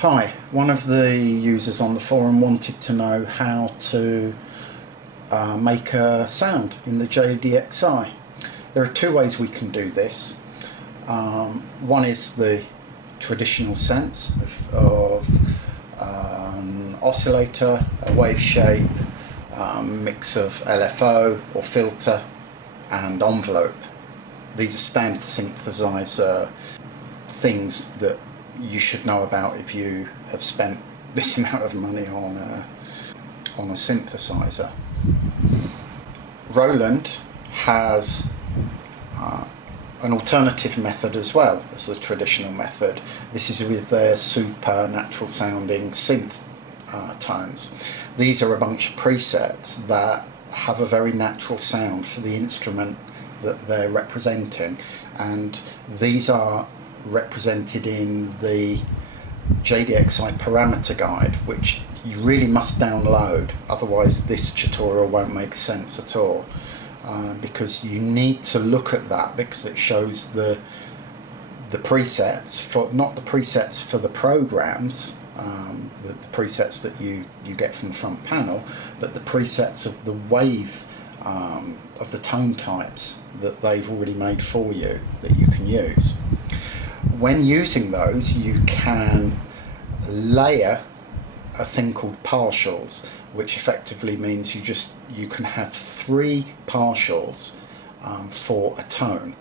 Hi, one of the users on the forum wanted to know how to make a sound in the JDXI. There are two ways we can do this. One is the traditional sense of an oscillator, a wave shape, mix of LFO or filter and envelope. These are standard synthesizer things that you should know about if you have spent this amount of money on a synthesizer. Roland has an alternative method as well as the traditional method. This is with their super natural sounding synth tones. These are a bunch of presets that have a very natural sound for the instrument that they're representing, and these are represented in the JDXI parameter guide, which you really must download, otherwise this tutorial won't make sense at all, because you need to look at that because it shows the presets for, not the presets for the programs, the presets that you get from the front panel, but the presets of the wave of the tone types that they've already made for you that you can use. When using those, you can layer a thing called partials, which effectively means you can have three partials for a tone.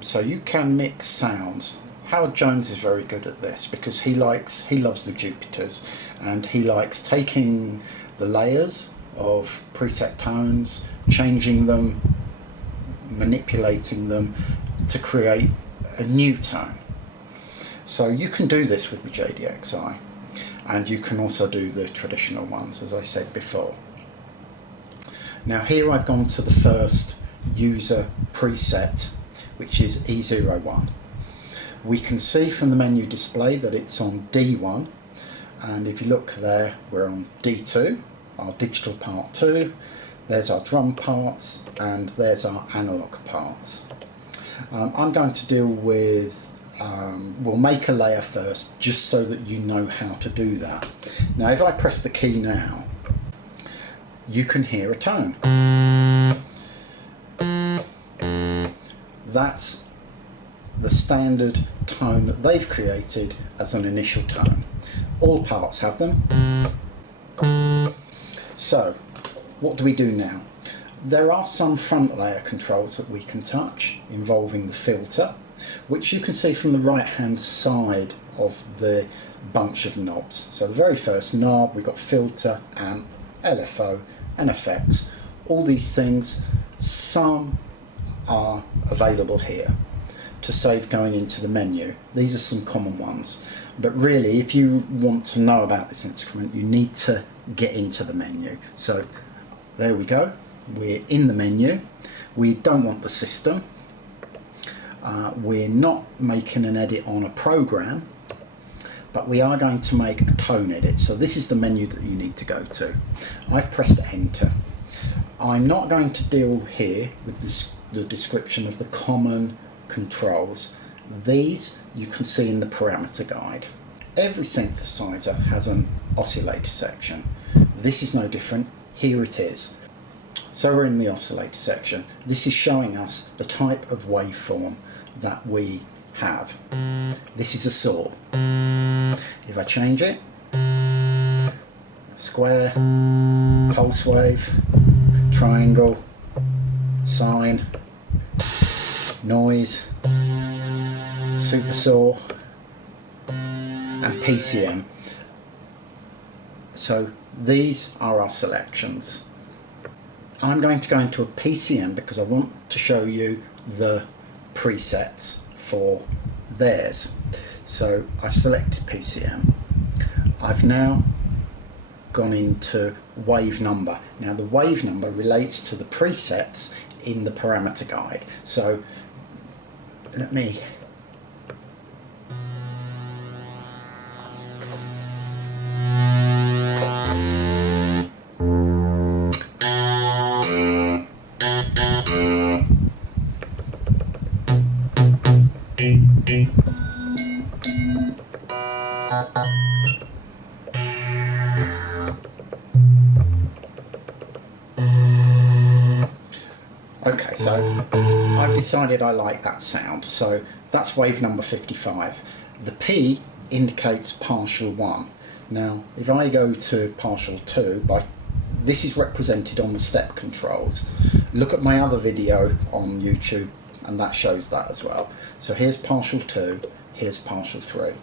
So you can mix sounds. Howard Jones is very good at this because he loves the Jupiters, and he likes taking the layers of preset tones, changing them, manipulating them to create a new tone. So you can do this with the JDXI, and you can also do the traditional ones, as I said before. Now here I've gone to the first user preset, which is E01. We can see from the menu display that it's on D1, and if you look there, we're on D2, our digital part 2, there's our drum parts, and there's our analog parts. I'm going to deal with, we'll make a layer first just so that you know how to do that. Now if I press the key now, you can hear a tone. That's the standard tone that they've created as an initial tone. All parts have them. So what do we do now? There are some front layer controls that we can touch involving the filter, which you can see from the right hand side of the bunch of knobs. So the very first knob, we've got filter, amp, LFO and effects. All these things, some are available here to save going into the menu. These are some common ones, but really if you want to know about this instrument you need to get into the menu. So there we go. We're in the menu. We don't want the system. We're not making an edit on a program, but we are going to make a tone edit. So this is the menu that you need to go to. I've pressed enter. I'm not going to deal here with the description of the common controls. These you can see in the parameter guide. Every synthesizer has an oscillator section. This is no different. Here it is. So we're in the oscillator section. This is showing us the type of waveform that we have. This is a saw. If I change it, square, pulse wave, triangle, sine, noise, super saw and PCM. So these are our selections. I'm going to go into a PCM because I want to show you the presets for theirs. So I've selected PCM. I've now gone into wave number. Now the wave number relates to the presets in the parameter guide. So let me Okay, so I've decided I like that sound, so that's wave number 55. The P indicates partial 1. Now, if I go to partial 2, this is represented on the step controls. Look at my other video on YouTube and that shows that as well. So here's partial 2, here's partial 3.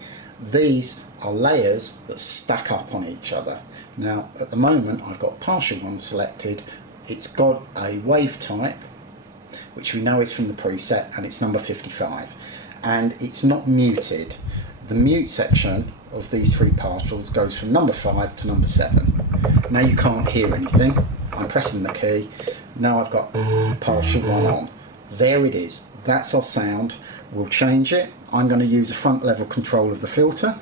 These are layers that stack up on each other. Now, at the moment, I've got partial 1 selected. It's got a wave type, which we know is from the preset, and it's number 55. And it's not muted. The mute section of these 3 partials goes from number 5 to number 7. Now you can't hear anything. I'm pressing the key. Now I've got partial 1 on. There it is. That's our sound. We'll change it. I'm going to use a front level control of the filter.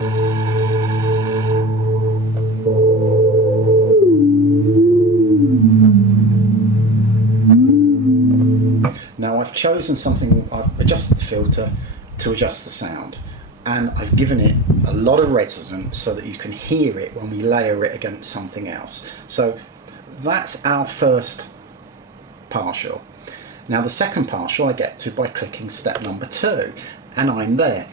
Now I've chosen something, I've adjusted the filter to adjust the sound, and I've given it a lot of resonance so that you can hear it when we layer it against something else. So that's our first partial. Now the second partial I get to by clicking step number 2, and I'm there.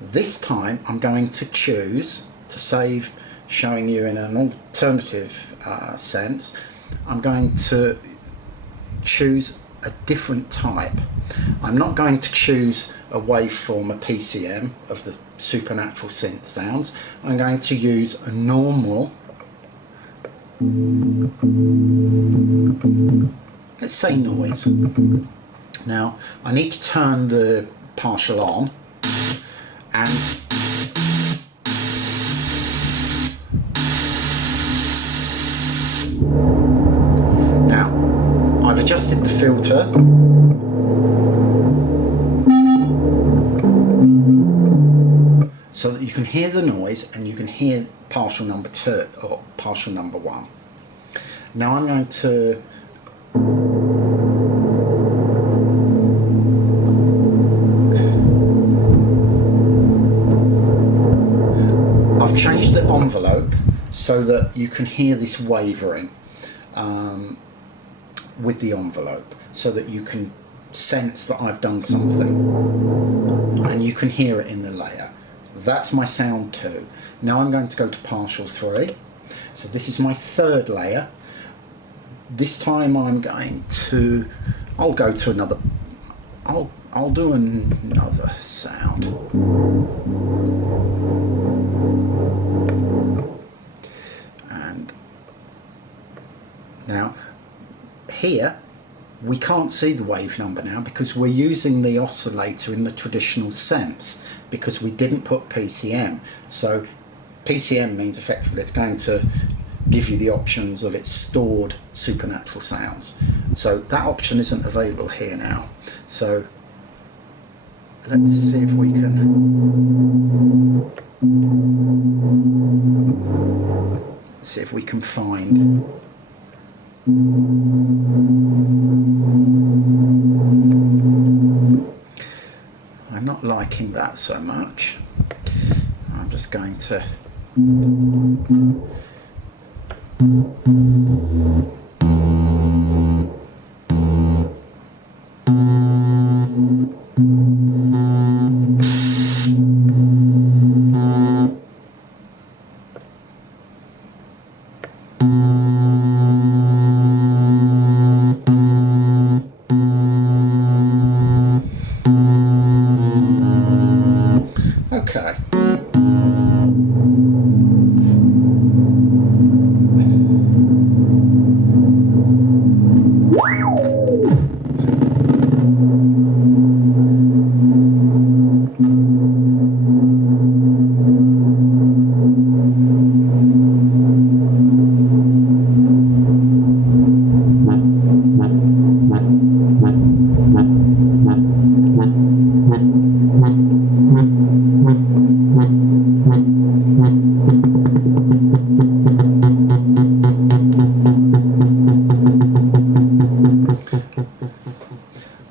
This time I'm going to choose, to save showing you in an alternative sense, I'm going to choose a different type. I'm not going to choose a waveform, a PCM of the supernatural synth sounds. I'm going to use a normal, let's say noise. Now I need to turn the partial on, and now I've adjusted the filter so that you can hear the noise and you can hear partial number 2 or partial number 1. Now I'm going to I've changed the envelope so that you can hear this wavering with the envelope, so that you can sense that I've done something and you can hear it in the layer. That's my sound 2. Now I'm going to go to partial 3. So this is my third layer. This time I'm going to, I'll go to another, I'll do another sound. And now here we can't see the wave number now because we're using the oscillator in the traditional sense, because we didn't put PCM. So PCM means effectively it's going to give you the options of its stored supernatural sounds. So that option isn't available here now. So let's see if we can find I'm not liking that so much. I'm just going to okay.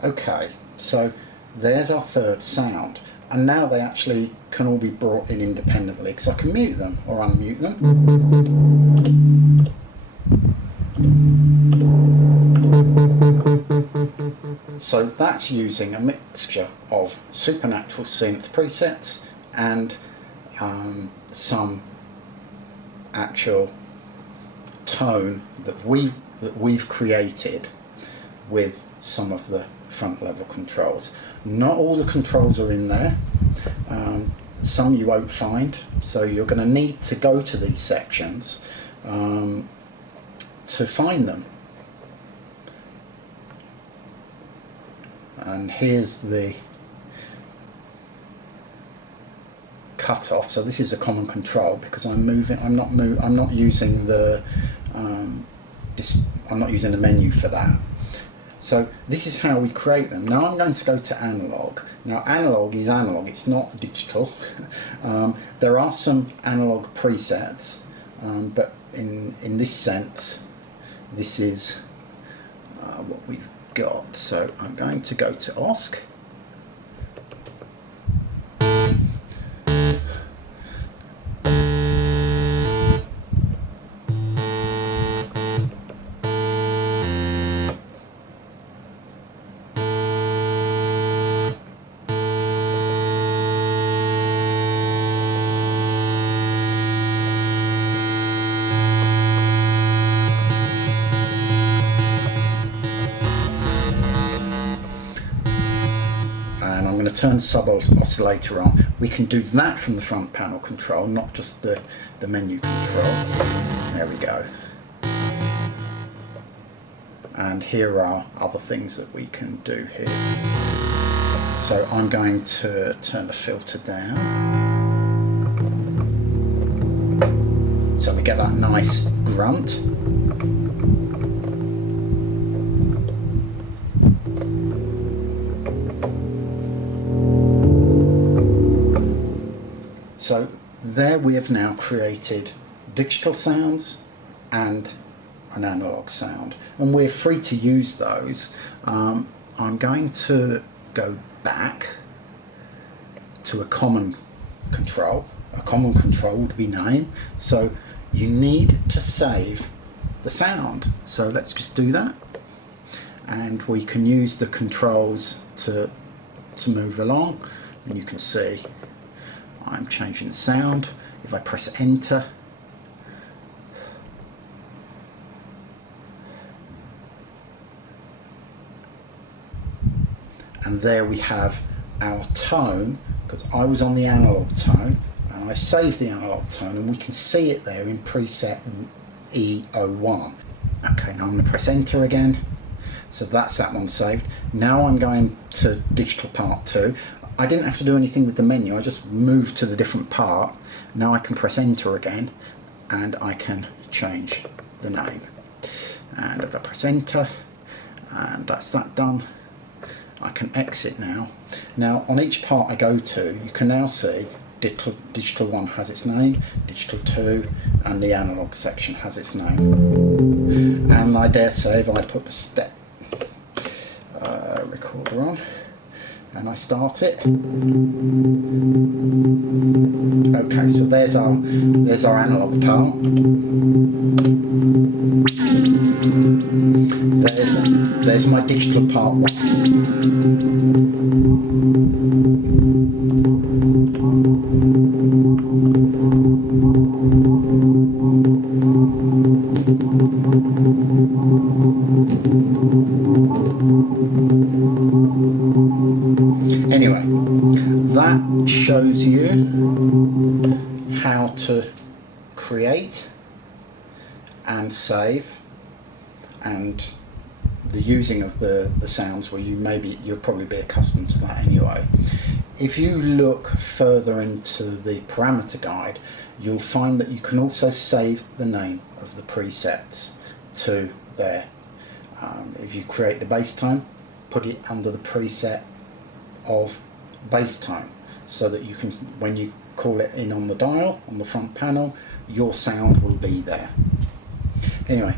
Okay, so there's our third sound, and now they actually can all be brought in independently, because I can mute them or unmute them. So that's using a mixture of supernatural synth presets and some actual tone that we've created with some of the front level controls. Not all the controls are in there. Some you won't find, so you're going to need to go to these sections to find them. And here's the cutoff. So this is a common control because I'm not using the I'm not using the menu for that. So this is how we create them. Now I'm going to go to analog. Now analog is analog, it's not digital. There are some analog presets, but in this sense, this is what we've got. So I'm going to go to OSC. Turn sub oscillator on. We can do that from the front panel control, not just the menu control. There we go. And here are other things that we can do here. So I'm going to turn the filter down, so we get that nice grunt. So there we have now created digital sounds and an analog sound, and we're free to use those. I'm going to go back to a common control. A common control would be name, so you need to save the sound. So let's just do that, and we can use the controls to move along, and you can see I'm changing the sound. If I press enter, and there we have our tone, because I was on the analog tone and I've saved the analog tone, and we can see it there in preset E01. Okay, now I'm going to press enter again, so that's that one saved. Now I'm going to digital part 2. I didn't have to do anything with the menu, I just moved to the different part. Now I can press enter again and I can change the name. And if I press enter, and that's that done, I can exit now. Now on each part I go to, you can now see digital 1 has its name, digital 2 and the analog section has its name. And I dare say if I put the step recorder on and I start it. Okay, so there's our analog part. There's my digital part 1. Anyway, that shows you how to create and save, and the using of the sounds where you'll probably be accustomed to that anyway. If you look further into the parameter guide, you'll find that you can also save the name of the presets to there. If you create the bass tone, put it under the preset of bass tone, so that you can, when you call it in on the dial on the front panel, your sound will be there. Anyway,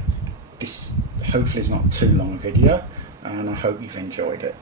this hopefully is not too long a video, and I hope you've enjoyed it.